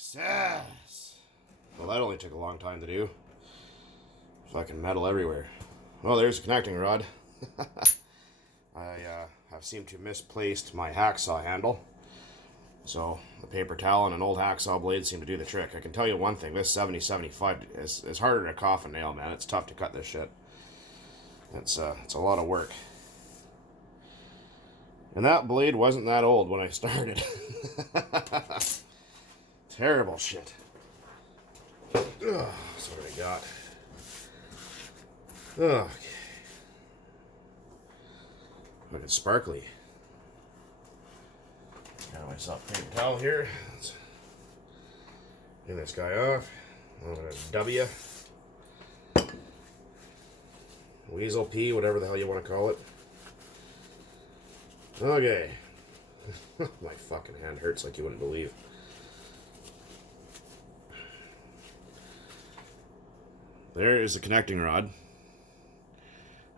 Success! Well, that only took a long time to do. Fucking metal everywhere. Well, there's a connecting rod. I have seemed to have misplaced my hacksaw handle. So, the paper towel and an old hacksaw blade seem to do the trick. I can tell you one thing, this 7075 is harder than a coffin nail, man. It's tough to cut this shit. It's a lot of work. And that blade wasn't that old when I started. Terrible shit. Ugh, that's what I got. Okay. Looking sparkly. Got myself a paper towel here. Let's get this guy off. W. Weasel P, whatever the hell you want to call it. Okay. My fucking hand hurts like you wouldn't believe. There is the connecting rod.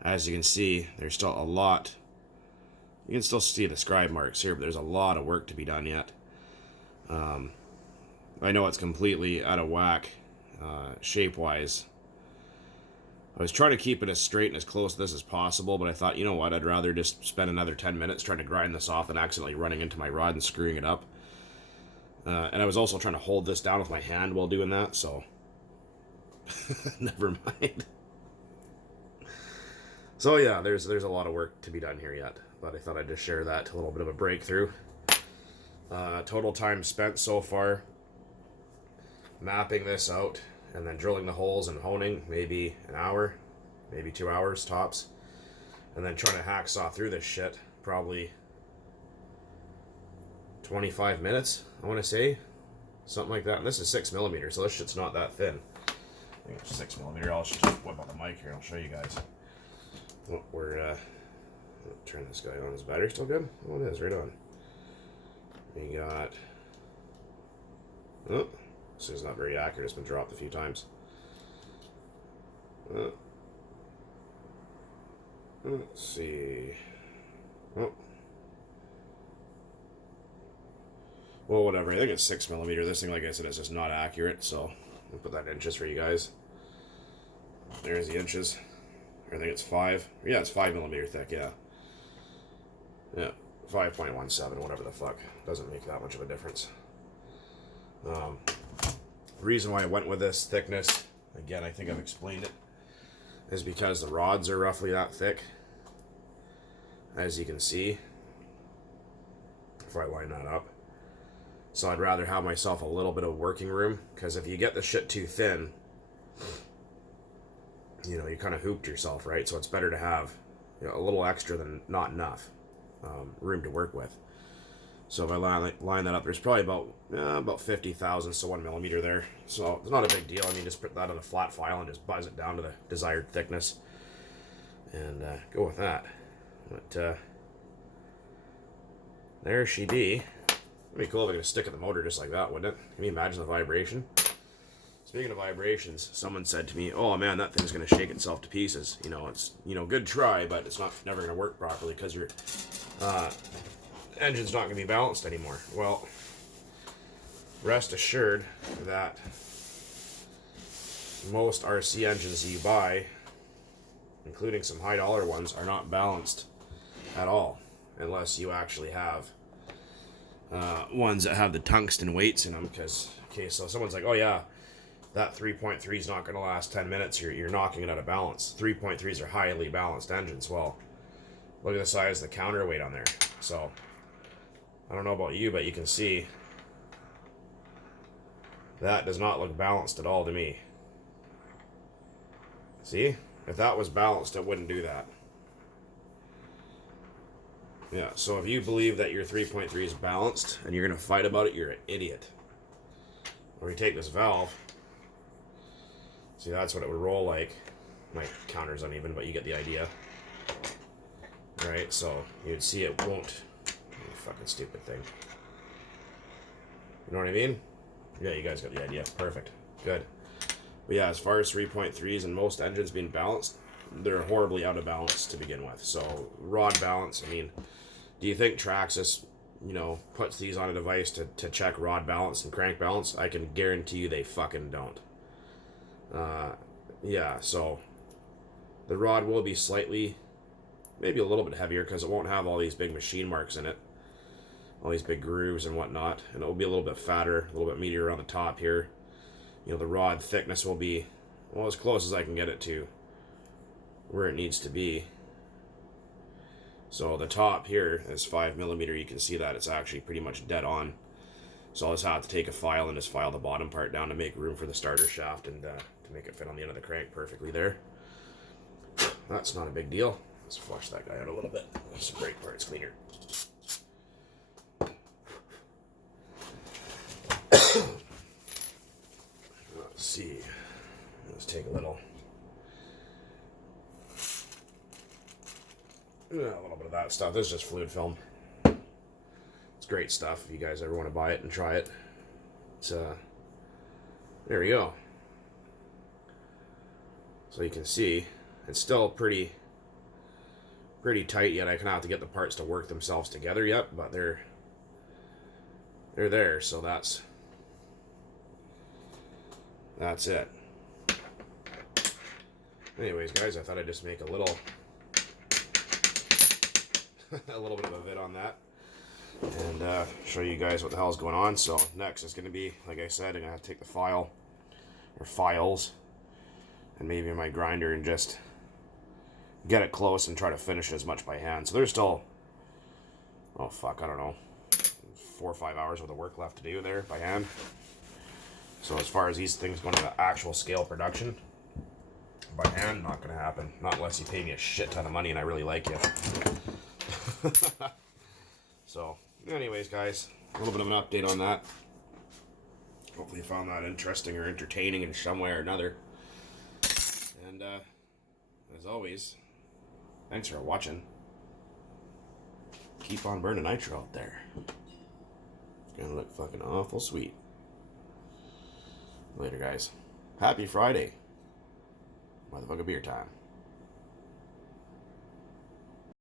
As you can see, there's still a lot. You can still see the scribe marks here, but there's a lot of work to be done yet. I know it's completely out of whack, shape-wise. I was trying to keep it as straight and as close to this as possible, but I thought, you know what, I'd rather just spend another 10 minutes trying to grind this off than accidentally running into my rod and screwing it up. And I was also trying to hold this down with my hand while doing that, so never mind. So yeah, there's a lot of work to be done here yet, but I thought I'd just share that, a little bit of a breakthrough. Total time spent so far mapping this out and then drilling the holes and honing, maybe an hour, maybe 2 hours tops, and then trying to hacksaw through this shit, probably 25 minutes, I want to say, something like that. And this is 6mm, so this shit's not that thin. I think it's 6mm. I'll just whip out the mic here and I'll show you guys. Oh, turn this guy on. Is the battery still good? Oh, it is, right on. We got, oh, this is not very accurate. It's been dropped a few times. Let's see. Oh. Well, whatever. I think it's 6mm. This thing, like I said, is just not accurate. So I'll put that in inches for you guys. There's the inches. I think it's 5. Yeah, it's 5mm thick. Yeah. Yeah. 5.17, whatever the fuck. Doesn't make that much of a difference. The reason why I went with this thickness, again, I think I've explained it, is because the rods are roughly that thick. As you can see, if I line that up. So I'd rather have myself a little bit of working room, because if you get the shit too thin, you know, you kind of hooped yourself, right? So it's better to have, you know, a little extra than not enough room to work with. So if I line that up, there's probably about 50 thousandths to 1mm there. So it's not a big deal. I mean, just put that on a flat file and just buzz it down to the desired thickness, and go with that. But there she be. It'd be cool if I could stick at the motor just like that, wouldn't it? Can you imagine the vibration? Speaking of vibrations, someone said to me, "Oh man, that thing's going to shake itself to pieces." You know, it's, you know, good try, but it's never going to work properly because your engine's not going to be balanced anymore. Well, rest assured that most RC engines you buy, including some high dollar ones, are not balanced at all, unless you actually have ones that have the tungsten weights in them. Because, okay, so someone's like, "Oh yeah, that 3.3 is not going to last 10 minutes. You're knocking it out of balance." 3.3s are highly balanced engines. Well, look at the size of the counterweight on there. So, I don't know about you, but you can see that does not look balanced at all to me. See? If that was balanced, it wouldn't do that. Yeah, so if you believe that your 3.3 is balanced and you're going to fight about it, you're an idiot. Or you take this valve. See, that's what it would roll like. My counter's uneven, but you get the idea. Right, so you'd see it won't. Fucking stupid thing. You know what I mean? Yeah, you guys got the idea. Perfect. Good. But yeah, as far as 3.3s and most engines being balanced, they're horribly out of balance to begin with. So, rod balance, I mean, do you think Traxxas you know, puts these on a device to check rod balance and crank balance, I can guarantee you they fucking don't. Yeah, so the rod will be slightly, maybe a little bit heavier because it won't have all these big machine marks in it, all these big grooves and whatnot, and it will be a little bit fatter, a little bit meatier on the top here. You know, the rod thickness will be, well, as close as I can get it to where it needs to be. So the top here is 5mm. You can see that it's actually pretty much dead on. So I'll just have to take a file and just file the bottom part down to make room for the starter shaft and to make it fit on the end of the crank perfectly there. That's not a big deal. Let's flush that guy out a little bit. Some brake parts cleaner. Let's see. Let's take a little bit of that stuff. This is just fluid film. It's great stuff if you guys ever want to buy it and try it. It's there we go. So you can see it's still pretty tight yet. I kind of have to get the parts to work themselves together yet, but they're there. So that's it. Anyways, guys, I thought I'd just make a little a little bit of a vid on that and show you guys what the hell is going on. So next is going to be, like I said, I'm going to have to take the file or files and maybe my grinder and just get it close and try to finish it as much by hand. So there's still, oh fuck, I don't know, 4 or 5 hours worth of work left to do there by hand. So as far as these things going to the actual scale production, by hand, not going to happen. Not unless you pay me a shit ton of money and I really like you. So, anyways, guys, a little bit of an update on that. Hopefully you found that interesting or entertaining in some way or another. And, as always, thanks for watching. Keep on burning nitro out there. It's gonna look fucking awful sweet. Later, guys. Happy Friday. Motherfucker beer time.